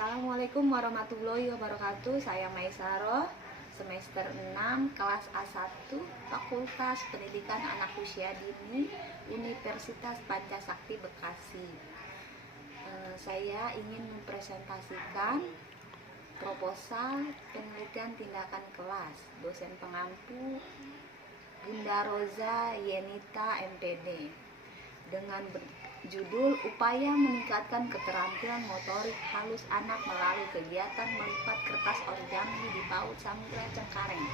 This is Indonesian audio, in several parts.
Assalamualaikum warahmatullahi wabarakatuh. Saya Maisaro, semester 6, kelas A1, Fakultas Pendidikan Anak Usia Dini, Universitas Pancasakti Bekasi. Saya ingin mempresentasikan proposal penelitian tindakan kelas. Dosen pengampu Bunda Roza Yenita MPD, dengan judul Upaya Meningkatkan Keterampilan Motorik Halus Anak Melalui Kegiatan Melipat Kertas Origami di PAUD Samudra Cengkareng.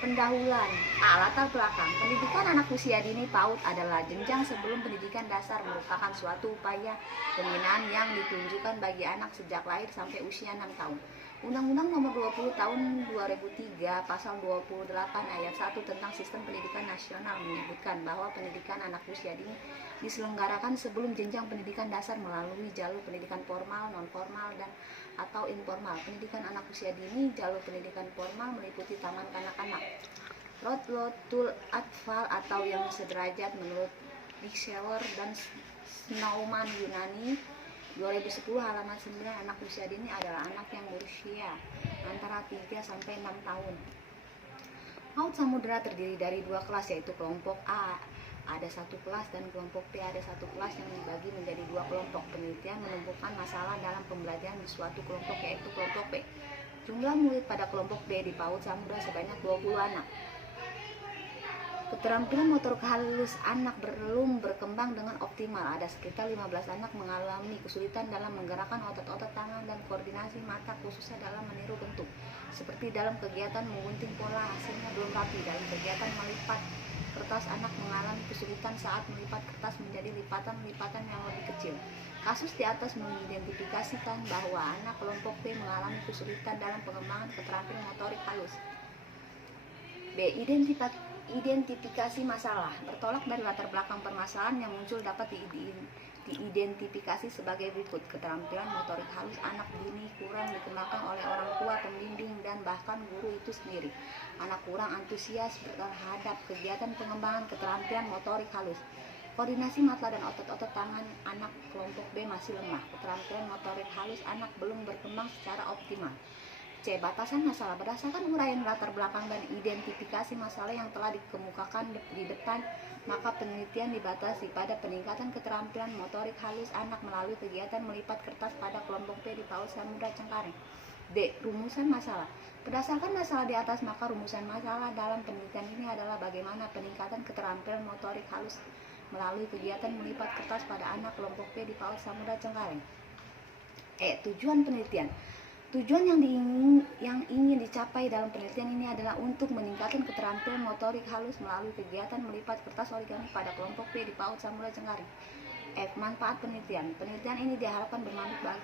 Pendahuluan. Latar belakang. Pendidikan anak usia dini PAUD adalah jenjang sebelum pendidikan dasar, merupakan suatu upaya pembinaan yang ditunjukkan bagi anak sejak lahir sampai usia 6 tahun. Undang-Undang Nomor 20 Tahun 2003 Pasal 28 Ayat 1 tentang Sistem Pendidikan Nasional menyebutkan bahwa pendidikan anak usia dini diselenggarakan sebelum jenjang pendidikan dasar melalui jalur pendidikan formal, non-formal, dan atau informal. Pendidikan anak usia dini, jalur pendidikan formal meliputi taman kanak-kanak, Rotlot Atfal atau yang sederajat menurut Dixeller dan Snowman Yunani 2010 halaman 9. Anak usia dini adalah anak yang berusia antara 3 sampai 6 tahun. PAUD Samudra terdiri dari 2 kelas, yaitu kelompok A ada 1 kelas dan kelompok B ada 1 kelas yang dibagi menjadi 2 kelompok. Penelitian menemukan masalah dalam pembelajaran di suatu kelompok, yaitu kelompok B. Jumlah murid pada kelompok B di PAUD Samudra sebanyak 20 anak. Keterampilan motor halus anak belum berkembang dengan optimal. Ada sekitar 15 anak mengalami kesulitan dalam menggerakkan otot-otot tangan dan koordinasi mata, khususnya dalam meniru bentuk. Seperti dalam kegiatan menggunting pola, hasilnya belum rapi. Dalam kegiatan melipat kertas, anak mengalami kesulitan saat melipat kertas menjadi lipatan-lipatan yang lebih kecil. Kasus di atas mengidentifikasikan bahwa anak kelompok B mengalami kesulitan dalam pengembangan keterampilan motorik halus. B. Identifikasi masalah. Bertolak dari latar belakang permasalahan yang muncul dapat diidentifikasi sebagai berikut. Keterampilan motorik halus anak dini kurang dikembangkan oleh orang tua, pembimbing, dan bahkan guru itu sendiri. Anak kurang antusias terhadap kegiatan pengembangan keterampilan motorik halus. Koordinasi mata dan otot-otot tangan anak kelompok B masih lemah. Keterampilan motorik halus anak belum berkembang secara optimal. C. Batasan masalah. Berdasarkan uraian latar belakang dan identifikasi masalah yang telah dikemukakan di depan, maka penelitian dibatasi pada peningkatan keterampilan motorik halus anak melalui kegiatan melipat kertas pada kelompok B di PAUD Samudra Cengkareng. D. Rumusan masalah. Berdasarkan masalah di atas, maka rumusan masalah dalam penelitian ini adalah bagaimana peningkatan keterampilan motorik halus melalui kegiatan melipat kertas pada anak kelompok B di PAUD Samudra Cengkareng. E. Tujuan penelitian. Tujuan yang ingin dicapai dalam penelitian ini adalah untuk meningkatkan keterampilan motorik halus melalui kegiatan melipat kertas origami pada kelompok B di PAUD Samudra Cengkareng. F. Manfaat penelitian. Penelitian ini diharapkan bermanfaat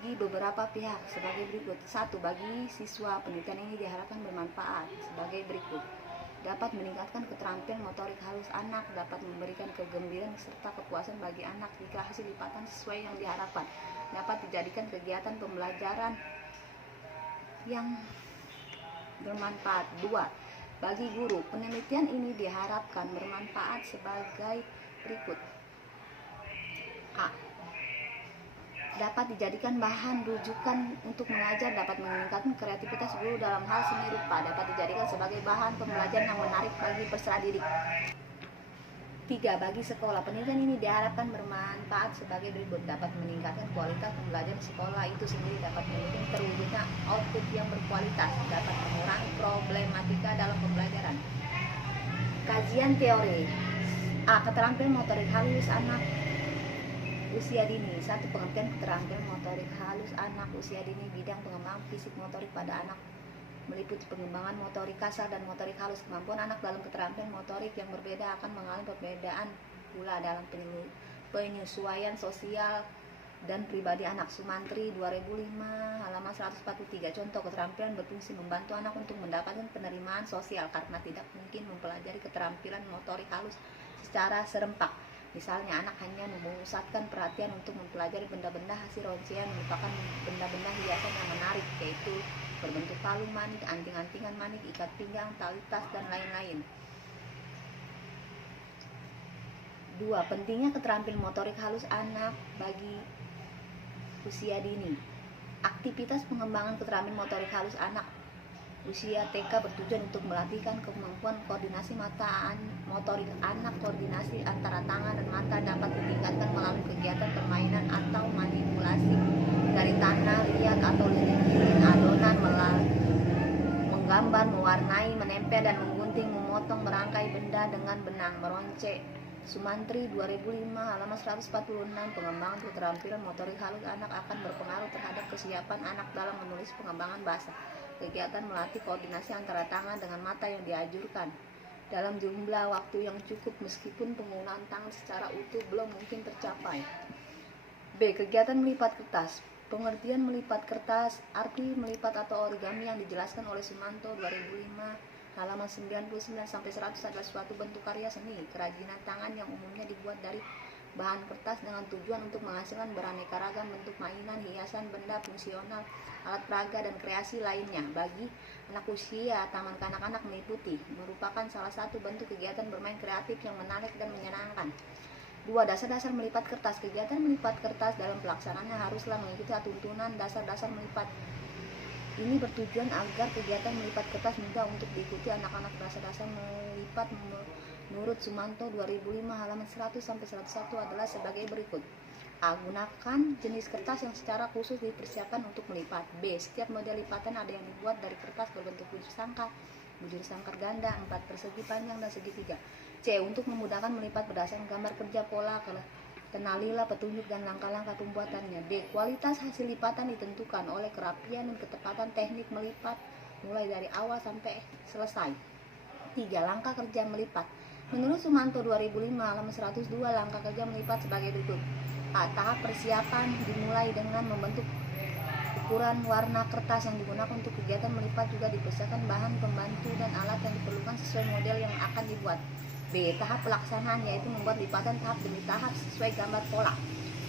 bagi beberapa pihak sebagai berikut. 1. Bagi siswa, penelitian ini diharapkan bermanfaat sebagai berikut. Dapat meningkatkan keterampilan motorik halus anak, dapat memberikan kegembiraan serta kepuasan bagi anak jika hasil lipatan sesuai yang diharapkan, dapat dijadikan kegiatan pembelajaran yang bermanfaat. 2. Bagi guru, penelitian ini diharapkan bermanfaat sebagai berikut. A. Dapat dijadikan bahan rujukan untuk mengajar, dapat meningkatkan kreativitas guru dalam hal seni rupa, dapat dijadikan sebagai bahan pembelajaran yang menarik bagi peserta didik. 3. Bagi sekolah, penelitian ini diharapkan bermanfaat sebagai berikut. Dapat meningkatkan kualitas pembelajaran sekolah itu sendiri, dapat mendukung terwujudnya output yang berkualitas, dapat mengurangi problematika dalam pembelajaran. Kajian teori. A. Keterampilan motorik halus anak usia dini. 1. Pengertian keterampilan motorik halus anak usia dini. Bidang pengembangan fisik motorik pada anak meliputi pengembangan motorik kasar dan motorik halus. Kemampuan anak dalam keterampilan motorik yang berbeda akan mengalami perbedaan pula dalam penyesuaian sosial dan pribadi anak. Sumantri 2005 halaman 143. Contoh keterampilan berfungsi membantu anak untuk mendapatkan penerimaan sosial karena tidak mungkin mempelajari keterampilan motorik halus secara serempak. Misalnya, anak hanya memusatkan perhatian untuk mempelajari benda-benda hasil rongsian, merupakan benda-benda hiasan yang menarik, yaitu berbentuk kalung manik, anting-antingan manik, ikat pinggang, tali tas, dan lain-lain. 2. Pentingnya keterampilan motorik halus anak bagi usia dini. Aktivitas pengembangan keterampilan motorik halus anak usia TK bertujuan untuk melatihkan kemampuan koordinasi motorik anak. Koordinasi antara tangan dan mata dapat ditingkatkan melalui kegiatan permainan atau manipulasi dari tanah liat atau lilin adonan, menggambar, mewarnai, menempel dan menggunting, memotong, merangkai benda dengan benang. Meronce Sumantri 2005 halaman 146. Pengembangan keterampilan motorik halus anak akan berpengaruh terhadap kesiapan anak dalam menulis pengembangan bahasa. Kegiatan melatih koordinasi antara tangan dengan mata yang dianjurkan dalam jumlah waktu yang cukup meskipun penggunaan tangan secara utuh belum mungkin tercapai. B. Kegiatan melipat kertas. Pengertian melipat kertas, arti melipat atau origami yang dijelaskan oleh Sumanto 2005 halaman 99 sampai 100 adalah suatu bentuk karya seni kerajinan tangan yang umumnya dibuat dari bahan kertas dengan tujuan untuk menghasilkan beraneka ragam bentuk mainan, hiasan, benda fungsional, alat peraga, dan kreasi lainnya. Bagi anak usia taman kanak-kanak meliputi merupakan salah satu bentuk kegiatan bermain kreatif yang menarik dan menyenangkan. 2. Dasar-dasar melipat kertas. Kegiatan melipat kertas dalam pelaksanaannya haruslah mengikuti tuntunan dasar-dasar melipat. Ini bertujuan agar kegiatan melipat kertas mudah untuk diikuti anak-anak. Dasar-dasar melipat menurut Sumanto 2005 halaman 100 sampai 101 adalah sebagai berikut. A. Gunakan jenis kertas yang secara khusus dipersiapkan untuk melipat. B. Setiap model lipatan ada yang dibuat dari kertas berbentuk bujur sangkar ganda, 4 persegi panjang dan segitiga. C. Untuk memudahkan melipat berdasarkan gambar kerja pola, kenalilah petunjuk dan langkah-langkah pembuatannya. D. Kualitas hasil lipatan ditentukan oleh kerapian dan ketepatan teknik melipat mulai dari awal sampai selesai. 3. Langkah kerja melipat. Menurut Sumanto 2005 halaman 102, langkah kerja melipat sebagai berikut. A. Tahap persiapan dimulai dengan membentuk ukuran warna kertas yang digunakan untuk kegiatan melipat, juga dipersiapkan bahan pembantu dan alat yang diperlukan sesuai model yang akan dibuat. B. Tahap pelaksanaan, yaitu membuat lipatan tahap demi tahap sesuai gambar pola.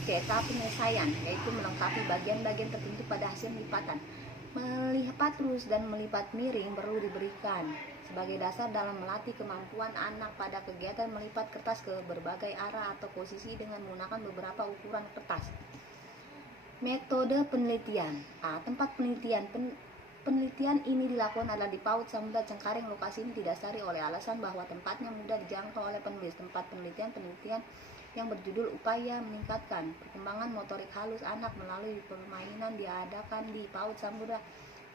C. Tahap penyelesaian, yaitu melengkapi bagian-bagian tertentu pada hasil lipatan. Melipat lurus dan melipat miring perlu diberikan sebagai dasar dalam melatih kemampuan anak pada kegiatan melipat kertas ke berbagai arah atau posisi dengan menggunakan beberapa ukuran kertas. Metode penelitian. A. Tempat penelitian. Penelitian ini dilakukan adalah di PAUD Samudra Cengkareng. Lokasi ini didasari oleh alasan bahwa tempatnya mudah dijangkau oleh penulis. Tempat penelitian yang berjudul Upaya Meningkatkan Perkembangan Motorik Halus Anak Melalui Permainan diadakan di PAUD Samudra.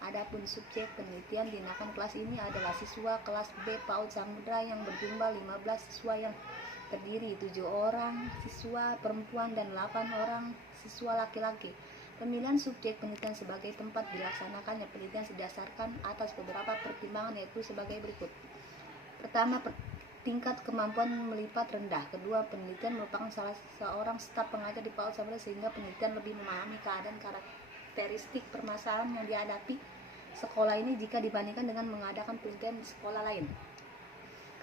Adapun subjek penelitian tindakan kelas ini adalah siswa kelas B PAUD Samudra yang berjumlah 15 siswa yang terdiri 7 orang siswa perempuan dan 8 orang siswa laki-laki. Pemilihan subjek penelitian sebagai tempat dilaksanakannya penelitian didasarkan atas beberapa pertimbangan, yaitu sebagai berikut. Pertama, tingkat kemampuan melipat rendah. Kedua, penelitian merupakan salah seorang staf pengajar di PAUD Samudra sehingga penelitian lebih memahami keadaan karakteristik permasalahan yang dihadapi sekolah ini jika dibandingkan dengan mengadakan penelitian di sekolah lain.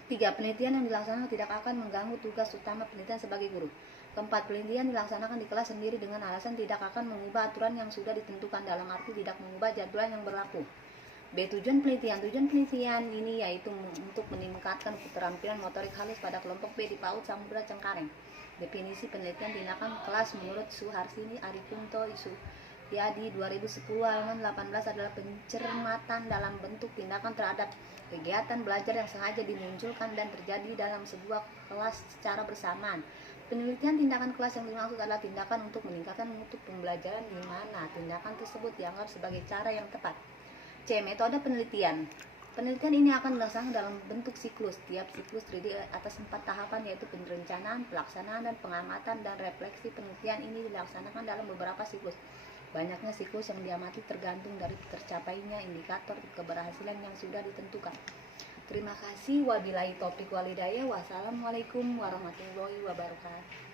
Ketiga, penelitian yang dilaksanakan tidak akan mengganggu tugas utama penelitian sebagai guru. Keempat, penelitian dilaksanakan di kelas sendiri dengan alasan tidak akan mengubah aturan yang sudah ditentukan, dalam arti tidak mengubah jadwal yang berlaku. B. Tujuan penelitian. Tujuan penelitian ini yaitu untuk meningkatkan keterampilan motorik halus pada kelompok B di PAUD Samudra Cengkareng. Definisi penelitian tindakan kelas menurut Suharsini Arikunto Yadi 2010 halaman 18 adalah pencermatan dalam bentuk tindakan terhadap kegiatan belajar yang sengaja dimunculkan dan terjadi dalam sebuah kelas secara bersamaan. Penelitian tindakan kelas yang dimaksud adalah tindakan untuk meningkatkan mutu pembelajaran di mana tindakan tersebut dianggap sebagai cara yang tepat. C. Metode penelitian. Penelitian ini akan dilaksanakan dalam bentuk siklus. Tiap siklus terdiri atas 4 tahapan, yaitu perencanaan, pelaksanaan, dan pengamatan dan refleksi. Penelitian ini dilaksanakan dalam beberapa siklus. Banyaknya siklus yang diamati tergantung dari tercapainya indikator keberhasilan yang sudah ditentukan. Terima kasih. Wabillahi taufiq wal hidayah. Wassalamualaikum warahmatullahi wabarakatuh.